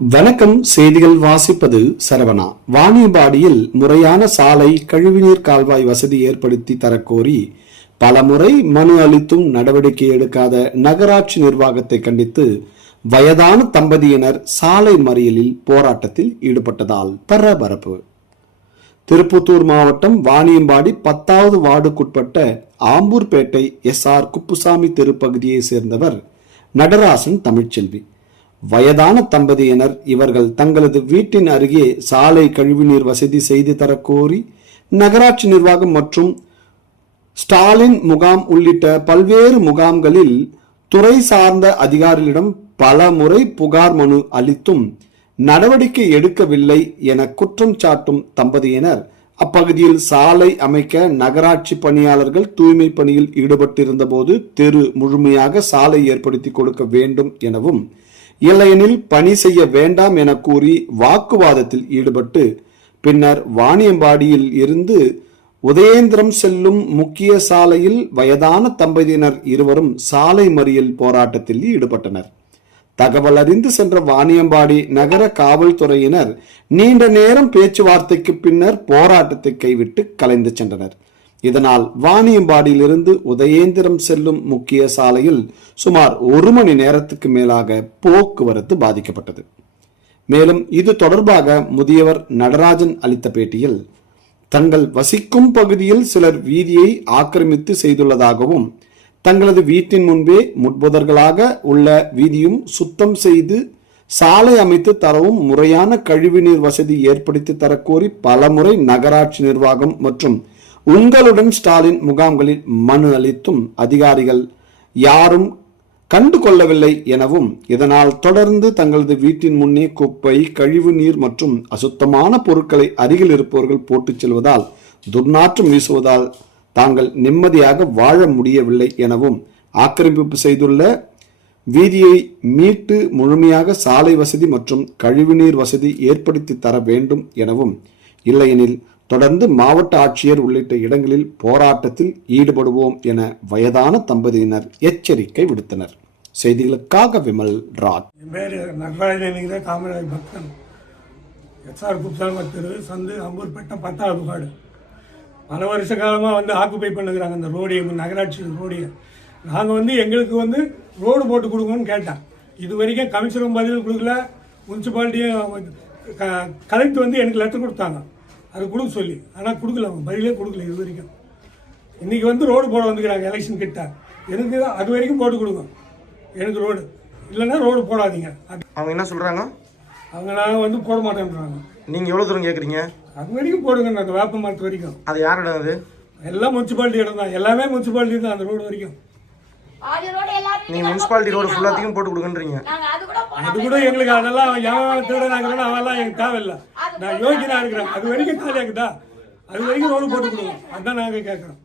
வணக்கம். செய்திகள் வாசிப்பது சரவணா. வாணியம்பாடியில் முறையான சாலை, கழிவுநீர் கால்வாய் வசதி ஏற்படுத்தி தரக்கோரி பலமுறை மனு அளித்தும் நடவடிக்கை எடுக்காத நகராட்சி நிர்வாகத்தை கண்டித்து வயதான தம்பதியினர் சாலை மறியலில் போராட்டத்தில் ஈடுபட்டதால் பரபரப்பு. திருப்பத்தூர் மாவட்டம் வாணியம்பாடி 10வது வார்டுக்குட்பட்ட ஆம்பூர்பேட்டை SR குப்புசாமி தெருப்பகுதியை சேர்ந்தவர் நடராசன் தமிழ்ச்செல்வி. வயதான தம்பதியினர் இவர்கள் தங்களது வீட்டின் அருகே சாலை, கழிவுநீர் வசதி செய்து தரக்கோரி நகராட்சி நிர்வாகம் மற்றும் ஸ்டாலின் முகாம் உள்ளிட்ட பல்வேறு முகாம்களில் துறை சார்ந்த அதிகாரிகளிடம் பல முறை புகார் மனு அளித்தும் நடவடிக்கை எடுக்கவில்லை என குற்றம் சாட்டும் தம்பதியினர் அப்பகுதியில் சாலை அமைக்க நகராட்சி பணியாளர்கள் தூய்மை பணியில் ஈடுபட்டிருந்த போது தெரு முழுமையாக சாலை ஏற்படுத்தி கொடுக்க வேண்டும் எனவும், இல்லையெனில் பணி செய்ய வேண்டாம் என கூறி வாக்குவாதத்தில் ஈடுபட்டு பின்னர் வாணியம்பாடியில் இருந்து உதயேந்திரம் செல்லும் முக்கிய சாலையில் வயதான தம்பதியினர் இருவரும் சாலை மறியல் போராட்டத்தில் ஈடுபட்டனர். தகவல் அறிந்து சென்ற வாணியம்பாடி நகர காவல்துறையினர் நீண்ட நேரம் பேச்சுவார்த்தைக்கு பின்னர் போராட்டத்தை கைவிட்டு கலைந்து சென்றனர். இதனால் வாணியம்பாடியிலிருந்து உதயேந்திரம் செல்லும் முக்கிய சாலையில் சுமார் 1 மணி நேரத்துக்கு மேலாக போக்குவரத்து பாதிக்கப்பட்டது. மேலும் இது தொடர்பாக முதியவர் நடராஜன் அளித்த பேட்டியில், தங்கள் வசிக்கும் பகுதியில் சிலர் வீதியை ஆக்கிரமித்து செய்துள்ளதாகவும், தங்களது வீட்டின் முன்பே முட்புதர்களாக உள்ள வீதியும் சுத்தம் செய்து சாலை அமைத்து தரவும், முறையான கழிவுநீர் வசதி ஏற்படுத்தி தரக்கோரி பலமுறை நகராட்சி நிர்வாகம் மற்றும் உங்களுடன் ஸ்டாலின் முகாம்களில் மனு அளித்தும் அதிகாரிகள் யாரும் கண்டு கொள்ளவில்லை எனவும், இதனால் தொடர்ந்து தங்களது வீட்டின் முன்னே குப்பை, கழிவு நீர் மற்றும் அசுத்தமான பொருட்களை அருகில் இருப்பவர்கள் போட்டுச் செல்வதால் துர்நாற்றம் வீசுவதால் தாங்கள் நிம்மதியாக வாழ முடியவில்லை எனவும், ஆக்கிரமிப்பு செய்துள்ள வீதியை மீட்டு முழுமையாக சாலை வசதி மற்றும் கழிவுநீர் வசதி ஏற்படுத்தி தர வேண்டும் எனவும், இல்லையெனில் தொடர்ந்து மாவட்ட ஆட்சியர் உள்ளிட்ட இடங்களில் போராட்டத்தில் ஈடுபடுவோம் என வயதான தம்பதியினர் எச்சரிக்கை விடுத்தனர். செய்திகளுக்காக விமல் ராஜ். என் பேர் நடராஜன், காமராஜ் பக்தன். SR குப்புசாமி தெரு, சந்து, ஆம்பூர்பேட்டை 10வது வார்டு. பல வருஷ காலமாக ஆக்குப்பை பண்ணுகிறாங்க அந்த ரோடியை, நகராட்சி ரோடியை. நாங்கள் எங்களுக்கு ரோடு போட்டு கொடுங்கன்னு கேட்டேன். இது வரைக்கும் கமிஷனரும் பதில் கொடுக்கல, முனிசிபாலிட்டியும் கலெக்டர் எனக்கு லெட்டர் கொடுத்தாங்க அது கொடுக்க சொல்லி. ஆனால் கொடுக்கல, அவங்க பதிலே கொடுக்கல இது வரைக்கும். இன்றைக்கி ரோடு போட வந்துக்கிறாங்க எலெக்ஷன் கிட்ட. எனக்கு அது வரைக்கும் போட்டு கொடுங்க, எனக்கு ரோடு இல்லைன்னா ரோடு போடாதீங்க. அவங்க என்ன சொல்கிறாங்க? அவங்க நாங்கள் போட மாட்டேன்றாங்க. நீங்கள் எவ்வளோ தூரம் கேட்குறீங்க? அது வரைக்கும் போடுங்க, அந்த வேப்ப மரத்து வரைக்கும். அது யார் இடம்? அது எல்லாம் முனிசிபாலிட்டி இடம் தான், எல்லாமே முனிசிபாலிட்டி தான் அந்த ரோடு வரைக்கும். நீங்கள் முனிசிபாலிட்டி ரோடு ஃபுல்லாத்தையும் போட்டு கொடுக்குன்றீங்க. அது கூட எங்களுக்கு அதெல்லாம் எவன் திருடனாங்கிறோம் அவெல்லாம் எனக்கு தேவையில்லை. நான் யோகினா இருக்கிறேன். அது வரைக்கும் காலியாக்குதா, அது வரைக்கும் ரோடு போட்டு கொடுங்க, அதுதான் நாங்கள் கேட்குறோம்.